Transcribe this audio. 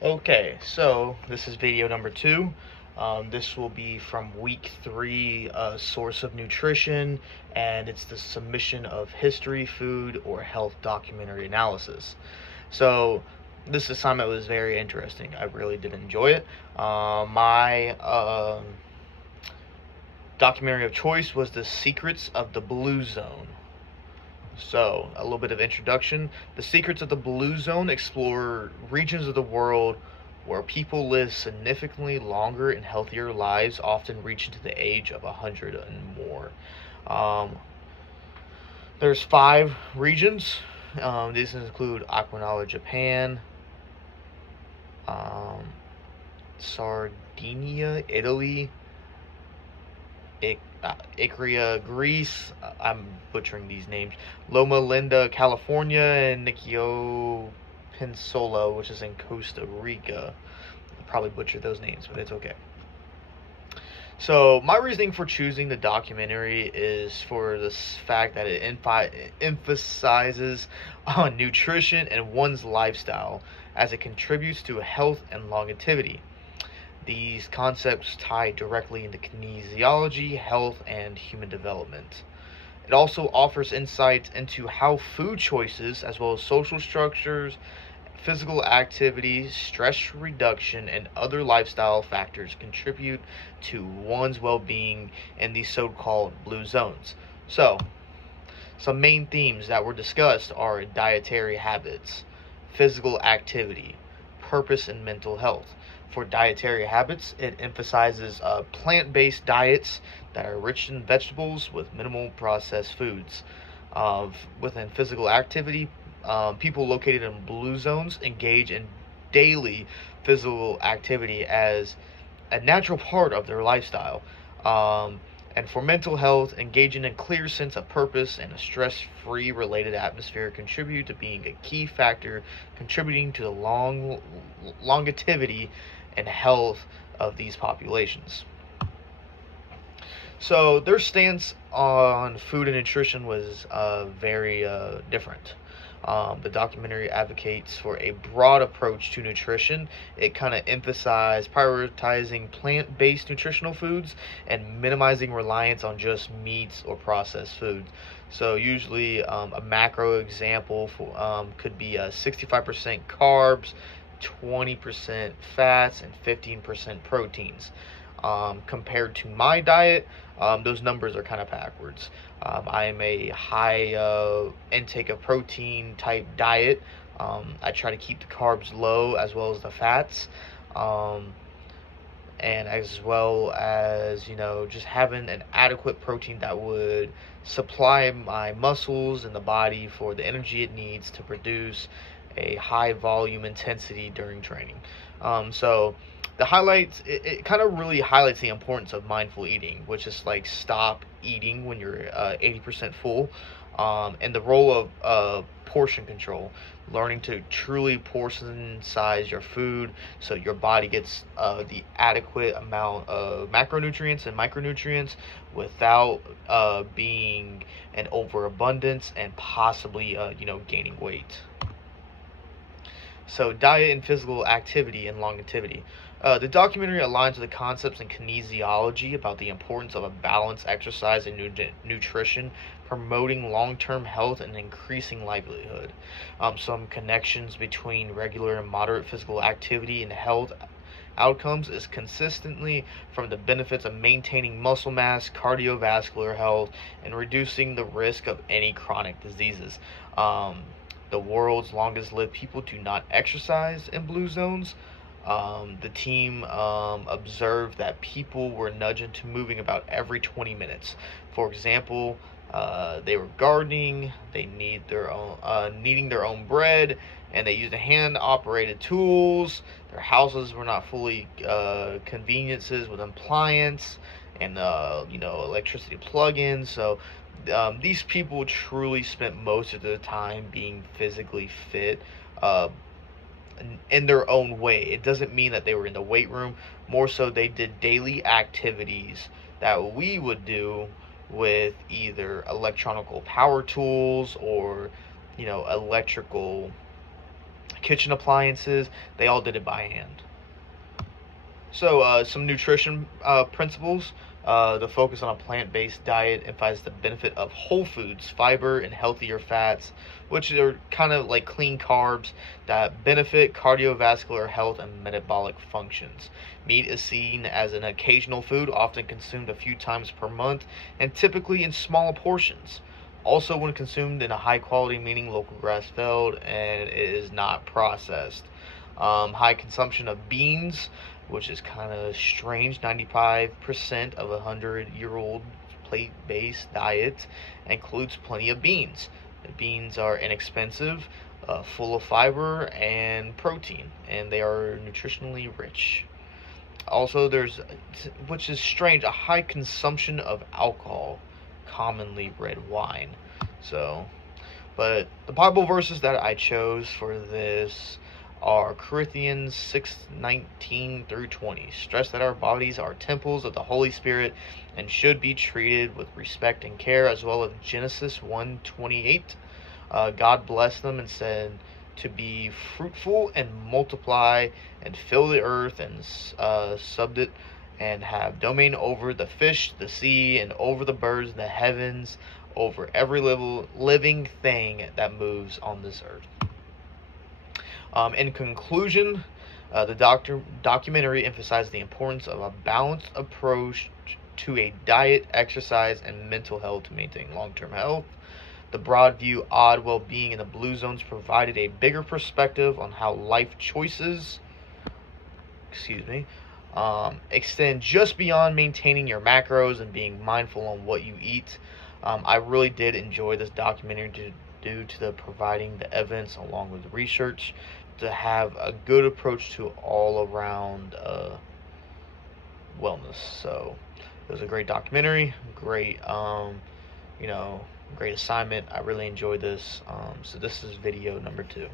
Okay, so this is video number 2. This will be from week 3, Source of Nutrition, and it's the submission of history, food, or health documentary analysis. So this assignment was very interesting. I really did enjoy it. My documentary of choice was The Secrets of the Blue Zone. So, a little bit of introduction. The Secrets of the Blue Zone explore regions of the world where people live significantly longer and healthier lives, often reaching to the age of 100 and more. Um, there's 5 regions. These include Okinawa, Japan, um, Sardinia, Italy, Ikaria, Greece. I'm butchering these names. Loma Linda, California, and Niquio Pensola, which is in Costa Rica. I'll probably butcher those names, but it's okay. So my reasoning for choosing the documentary is for the fact that it emphasizes on nutrition and one's lifestyle as it contributes to health and longevity. These concepts tie directly into kinesiology, health, and human development. It also offers insights into how food choices, as well as social structures, physical activity, stress reduction, and other lifestyle factors contribute to one's well being in these so called blue zones. So, some main themes that were discussed are dietary habits, physical activity, purpose, and mental health. For dietary habits, it emphasizes plant based diets that are rich in vegetables with minimal processed foods. Within physical activity, people located in blue zones engage in daily physical activity as a natural part of their lifestyle. And for mental health, engaging in clear sense of purpose and a stress-free related atmosphere contribute to being a key factor contributing to the longevity and health of these populations. So their stance on food and nutrition was very different. The documentary advocates for a broad approach to nutrition. It kind of emphasized prioritizing plant-based nutritional foods and minimizing reliance on just meats or processed foods. So usually a macro example could be 65% carbs, 20% fats, and 15% proteins. Compared to my diet, those numbers are kind of backwards. I am a high intake of protein type diet. I try to keep the carbs low as well as the fats. And as well as just having an adequate protein that would supply my muscles and the body for the energy it needs to produce a high volume intensity during training. So the highlights, it kind of really highlights the importance of mindful eating, which is like stop eating when you're 80% full, and the role of portion control, learning to truly portion size your food so your body gets the adequate amount of macronutrients and micronutrients without being an overabundance and possibly gaining weight. So, diet and physical activity and longevity. The documentary aligns with the concepts in kinesiology about the importance of a balanced exercise and nutrition, promoting long term health and increasing livelihood. Some connections between regular and moderate physical activity and health outcomes is consistently from the benefits of maintaining muscle mass, cardiovascular health, and reducing the risk of any chronic diseases. The world's longest lived people do not exercise in blue zones. The team observed that people were nudged into moving about every 20 minutes. For example, they were gardening, they kneading their own bread, and they used hand-operated tools. Their houses were not fully conveniences with appliance and electricity plug-ins. So these people truly spent most of their time being physically fit in their own way. It doesn't mean that they were in the weight room. More so, they did daily activities that we would do with either electronical power tools or electrical kitchen appliances, they all did it by hand. So, some nutrition principles. The focus on a plant-based diet emphasizes the benefit of whole foods, fiber, and healthier fats, which are kind of like clean carbs that benefit cardiovascular health and metabolic functions. Meat is seen as an occasional food, often consumed a few times per month, and typically in smaller portions. Also, when consumed in a high quality, meaning local grass-fed, and it is not processed. High consumption of beans, which is kind of strange. 95% of a 100-year-old plate-based diet includes plenty of beans. The beans are inexpensive, full of fiber and protein, and they are nutritionally rich. Also, there's, which is strange, a high consumption of alcohol, commonly red wine. So, but the Bible verses that I chose for this are Corinthians 6:19 through 20. Stress that our bodies are temples of the Holy Spirit and should be treated with respect and care, as well as Genesis 1:28. God blessed them and said to be fruitful and multiply and fill the earth and subdue it and have domain over the fish, the sea, and over the birds, the heavens, over every living thing that moves on this earth. In conclusion, the documentary emphasized the importance of a balanced approach to a diet, exercise, and mental health to maintain long-term health. The broad view, odd well-being in the blue zones provided a bigger perspective on how life choices, extend just beyond maintaining your macros and being mindful on what you eat. I really did enjoy this documentary due to the providing the evidence along with the research to have a good approach to all around wellness. So it was a great documentary, great great assignment. I really enjoyed this. So this is video number 2.